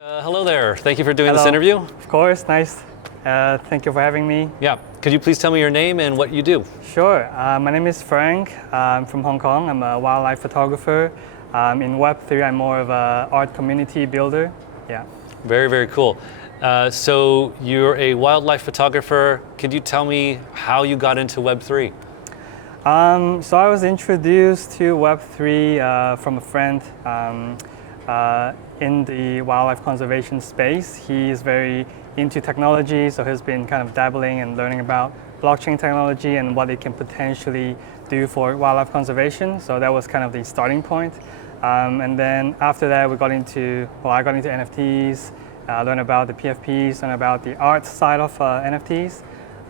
Hello there. Thank you for doing this interview. Of course, nice. Thank you for having me. Yeah. Could you please tell me your name and what you do? Sure. My name is Frank. I'm from Hong Kong. I'm a wildlife photographer. In Web3, I'm more of an art community builder. Yeah. Very, very cool. So you're a wildlife photographer. Could you tell me how you got into Web3? So I was introduced to Web3 from a friend in the wildlife conservation space. He is very into technology, so he's been kind of dabbling and learning about blockchain technology and what it can potentially do for wildlife conservation. So that was kind of the starting point. And then after that, I got into NFTs, learn about the PFPs, learn about the art side of NFTs.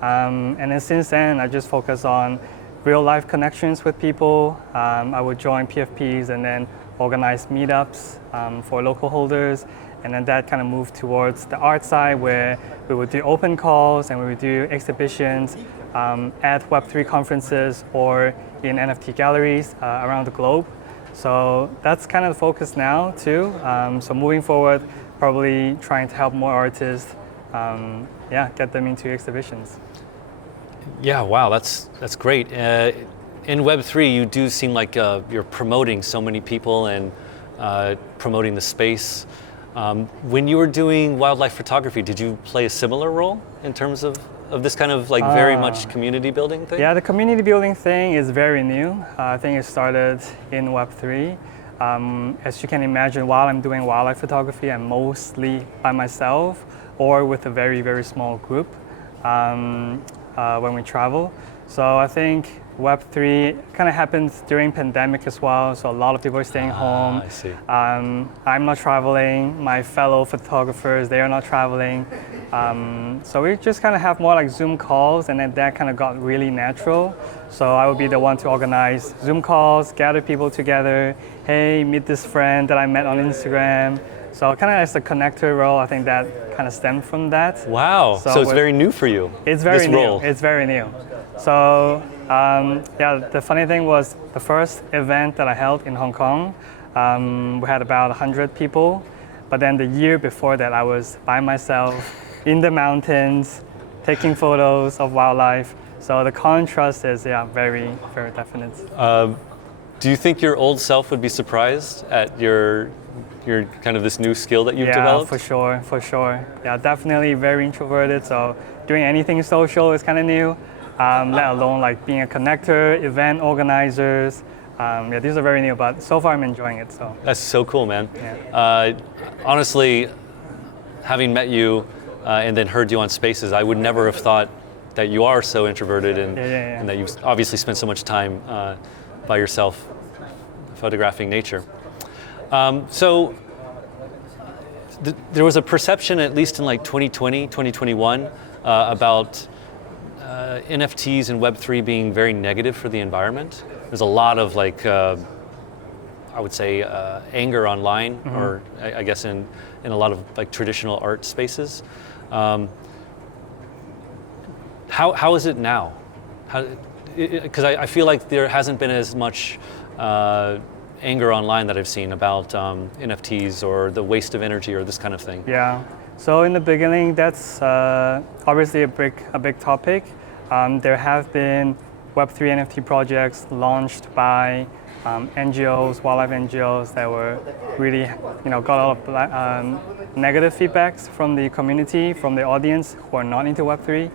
And then since then, I just focus on real life connections with people. I would join PFPs and then organize meetups for local holders. And then that kind of moved towards the art side, where we would do open calls and we would do exhibitions at Web3 conferences or in NFT galleries around the globe. So that's kind of the focus now too. So moving forward, probably trying to help more artists, get them into exhibitions. Yeah, wow, that's great. In Web3, you do seem like you're promoting so many people and promoting the space. When you were doing wildlife photography, did you play a similar role in terms of this kind of like very much community building thing? Yeah, the community building thing is very new. I think it started in Web3. As you can imagine, while I'm doing wildlife photography, I'm mostly by myself or with a very, very small group when we travel. So I think Web3 kind of happened during pandemic as well, so a lot of people are staying home. I see. I'm not traveling, my fellow photographers, they are not traveling. So we just kind of have more like Zoom calls, and then that kind of got really natural. So I would be the one to organize Zoom calls, gather people together. Hey, meet this friend that I met on Instagram. So kind of as a connector role, I think that kind of stemmed from that. Wow, so it's very new for you. It's very new. Role. It's very new. So the funny thing was the first event that I held in Hong Kong, we had about 100 people. But then the year before that, I was by myself in the mountains, taking photos of wildlife. So the contrast is, very, very definite. Do you think your old self would be surprised at your kind of this new skill that you've developed? Yeah, for sure. Yeah, definitely very introverted. So doing anything social is kind of new. Let alone like being a connector, event organizers. These are very new, but so far I'm enjoying it. So that's so cool, man. Yeah. Honestly, having met you and then heard you on Spaces, I would never have thought that you are so introverted and that you've obviously spent so much time by yourself photographing nature. So there was a perception, at least in like 2020, 2021, about NFTs and Web3 being very negative for the environment. There's a lot of like, I would say, anger online, or I guess in a lot of like traditional art spaces. How is it now? Because I feel like there hasn't been as much anger online that I've seen about NFTs or the waste of energy or this kind of thing. Yeah. So in the beginning, that's obviously a big topic. There have been Web3 NFT projects launched by NGOs, wildlife NGOs that were really, got a lot of negative feedbacks from the community, from the audience who are not into Web3.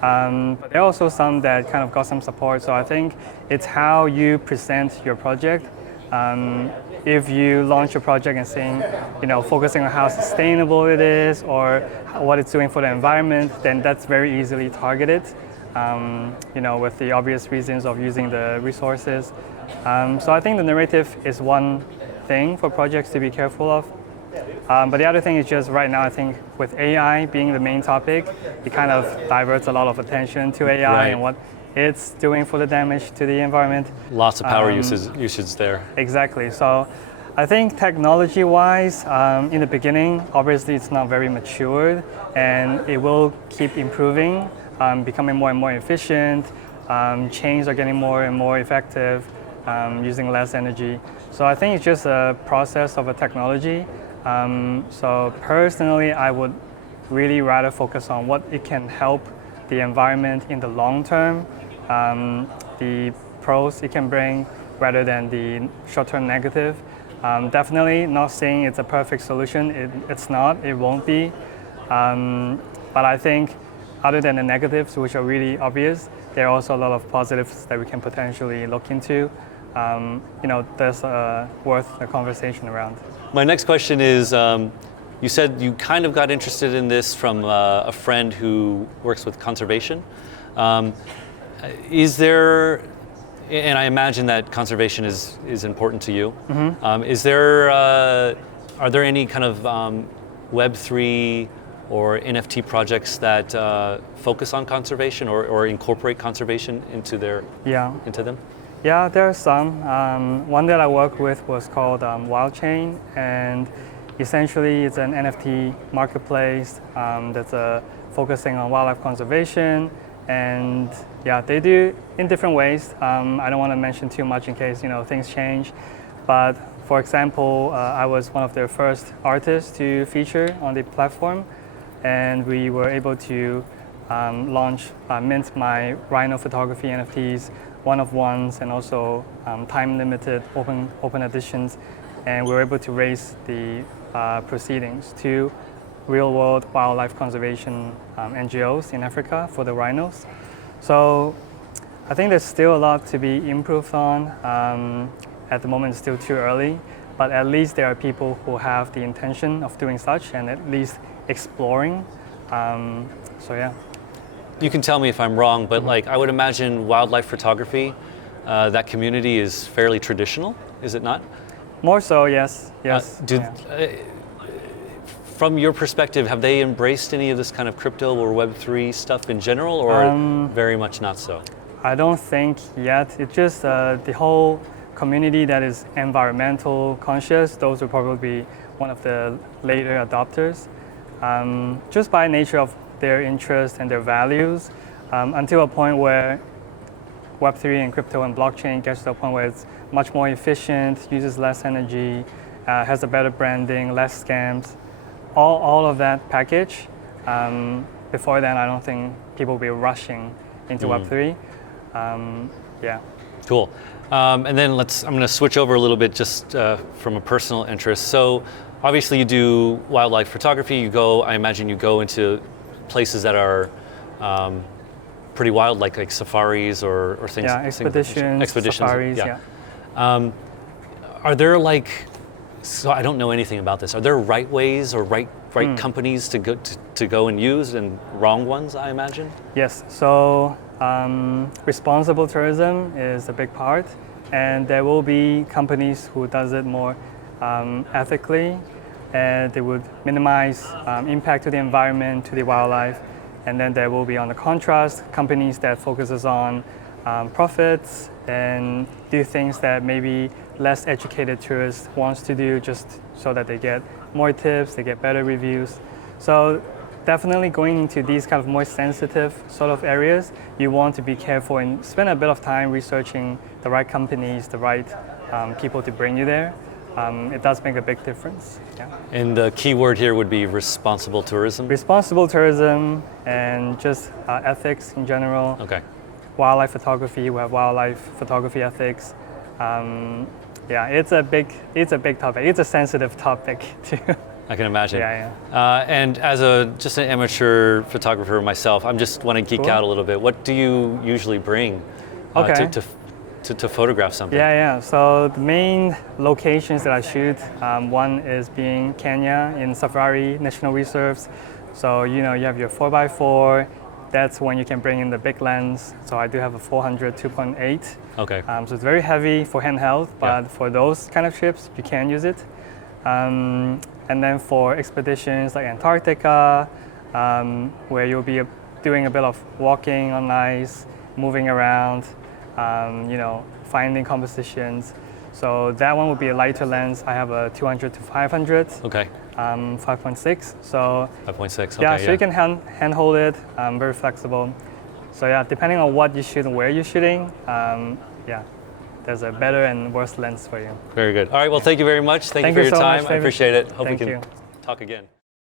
But there are also some that kind of got some support. So I think it's how you present your project. If you launch a project and saying, focusing on how sustainable it is or what it's doing for the environment, then that's very easily targeted. With the obvious reasons of using the resources. So I think the narrative is one thing for projects to be careful of. But the other thing is just right now, I think with AI being the main topic, it kind of diverts a lot of attention to AI and what it's doing for the damage to the environment. Lots of power usage there. Exactly. So I think technology-wise, in the beginning, obviously it's not very matured, and it will keep improving, becoming more and more efficient. chains are getting more and more effective, using less energy. So I think it's just a process of a technology. So personally, I would really rather focus on what it can help the environment in the long term, the pros it can bring rather than the short-term negative. Definitely not saying it's a perfect solution. It's not, it won't be. But I think other than the negatives, which are really obvious, there are also a lot of positives that we can potentially look into. There's worth a conversation around. My next question is, you said you kind of got interested in this from a friend who works with conservation. Is there, and I imagine that conservation is important to you. Mm-hmm. Are there any kind of Web3 or NFT projects that focus on conservation or incorporate conservation into them? Yeah, there are some. One that I work with was called WildChain, and essentially it's an NFT marketplace that's focusing on wildlife conservation. And yeah, they do in different ways. I don't want to mention too much in case things change. But for example, I was one of their first artists to feature on the platform, and we were able to mint my rhino photography NFTs, one-of-ones, and also time-limited open editions. And we were able to raise the proceedings to real-world wildlife conservation NGOs in Africa for the rhinos. So I think there's still a lot to be improved on. At the moment, it's still too early, but at least there are people who have the intention of doing such and at least exploring. So yeah. You can tell me if I'm wrong, but I would imagine wildlife photography, that community is fairly traditional, is it not? More so, yes. From your perspective, have they embraced any of this kind of crypto or Web3 stuff in general, or very much not so? I don't think yet. It's just the whole community that is environmental conscious. Those will probably be one of the later adopters, just by nature of their interest and their values, until a point where Web3 and crypto and blockchain gets to a point where it's much more efficient, uses less energy, has a better branding, less scams. All of that package. Before then, I don't think people will be rushing into Web3. Yeah. Cool. And then I'm going to switch over a little bit just from a personal interest. So obviously you do wildlife photography. I imagine you go into places that are pretty wild, like safaris or things. Yeah, expeditions, safaris, yeah. Are there so I don't know anything about this. Are there right ways or right companies to go and use and wrong ones, I imagine? Yes, so responsible tourism is a big part, and there will be companies who does it more ethically, and they would minimize impact to the environment, to the wildlife. And then there will be, on the contrast, companies that focuses on profits and do things that maybe less educated tourists wants to do, just so that they get more tips, they get better reviews. So definitely going into these kind of more sensitive sort of areas, you want to be careful and spend a bit of time researching the right companies, the right people to bring you there. It does make a big difference. Yeah. And the key word here would be responsible tourism? Responsible tourism and just ethics in general. Okay. Wildlife photography, we have wildlife photography ethics. Yeah, it's a big topic. It's a sensitive topic too. I can imagine. Yeah. And as just an amateur photographer myself, I just want to geek out a little bit. What do you usually bring to photograph something? Yeah. So the main locations that I shoot, one is being Kenya in Safari National Reserves. So you have your 4x4. That's when you can bring in the big lens. So I do have a 400 2.8. Okay. So it's very heavy for handheld, but for those kind of trips, you can use it. And then for expeditions like Antarctica, where you'll be doing a bit of walking on ice, moving around, finding compositions. So that one would be a lighter lens. I have a 200 to 500. Okay. 5.6. So 5.6. Okay. Yeah, so you can hand hold it. Very flexible. So yeah, depending on what you shoot and where you're shooting, yeah, there's a better and worse lens for you. Very good. All right, well, thank you very much. Thank you for you your so time. much, I David. appreciate it. Hope Thank we can you. talk again.